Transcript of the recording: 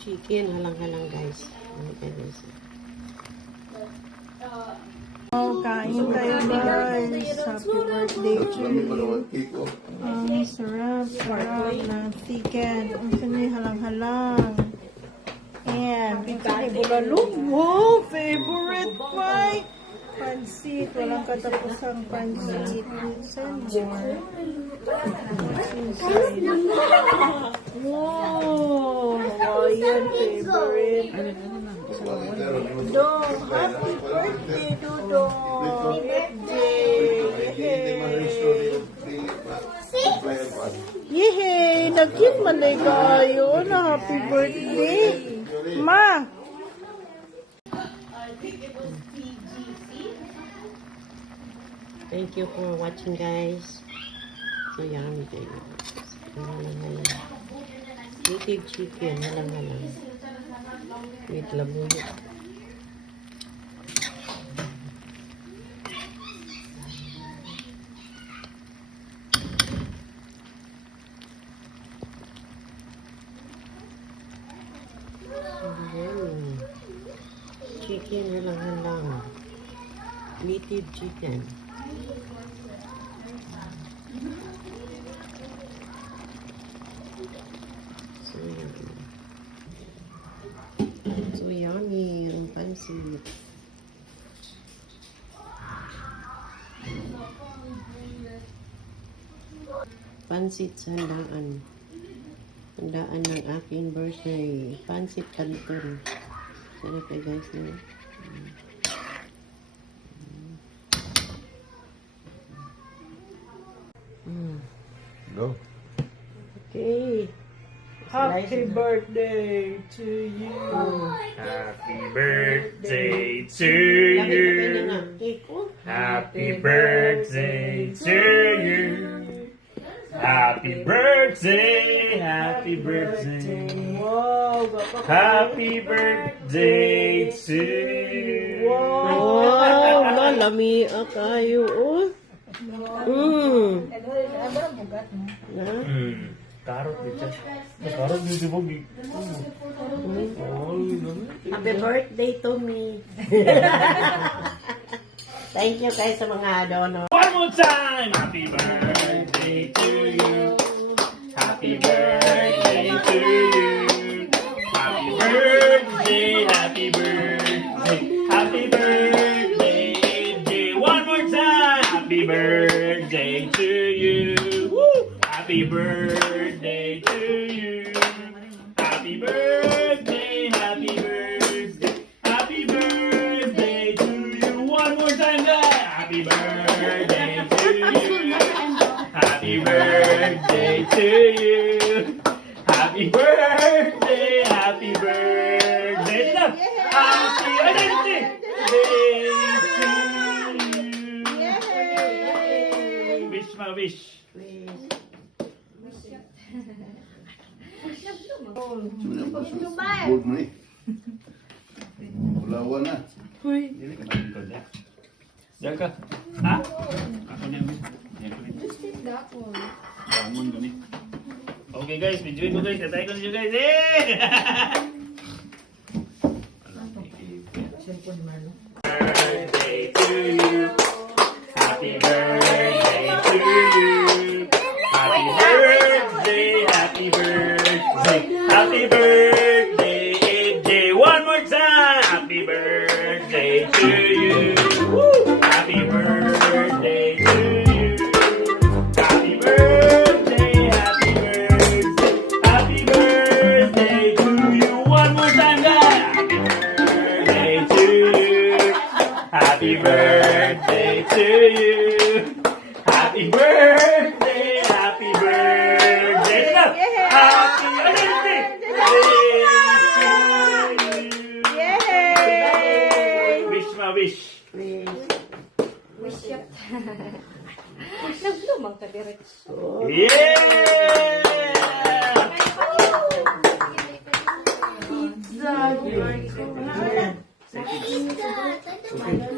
Chicken, halang-halang guys. Guys. Oh, kain tayo guys. Happy birthday to you. Ang sarap ng chicken. Ang sanay halang-halang. And, pinsan ni Bulalong. Wow, favorite pie. Pansit. Walang katapusang pansit. Pinsan more. Wow, Hawaiian favorite. Dong, happy birthday, Dudong. Yehey! Nagkit manay kayo na happy birthday. Ma! Thank you for watching guys. So yummy guys. Halang-halang. Native chicken, halang-halang. With labuyo. Chicken halang-halang. Native chicken. So yummy ang pansit. Pansit sa handaan. Handaan ng aking birthday. Pansit canton. Sarap eh guys. No? Go. Okay. Happy birthday to you. Happy birthday to Kami you. na cake oh. Happy birthday to you. Happy birthday, happy birthday. Wow, Happy birthday to you. Wow, lalami kayo oh. Na? Karot dito. Karot dito mo. Happy birthday to me. Thank you guys sa mga dono. One more time. Happy birthday to you. Happy birthday to you. Happy birthday, happy birthday. Happy birthday, AJ. One more time. Happy birthday to you. Woo! Happy birthday to you. Happy birthday, happy birthday. Happy birthday to you. One more time, guys. Happy birthday to you. Happy birthday to you. Happy birthday, happy birthday. Happy birthday to you. Wish my wish. Good mo eh. Ulawan na. Diyan ka. Ha? Ako na yun. Diyan ko rin. Bangon kami. Okay guys, enjoy mo guys. Katay ko ninyo guys. Birthday to you. Happy birthday to you. Happy birthday, happy birthday. Happy birthday, AJ. One more time. Happy birthday to you. Woo! Happy birthday to you. Happy birthday, happy birthday. Happy birthday to you. One more time, guys. Happy birthday to you. Happy birthday to you. Happy birthday, happy birthday. Happy birthday to you. Yay! Wish my wish. Naglumang ka diretso. Yeah! Pizza. Okay.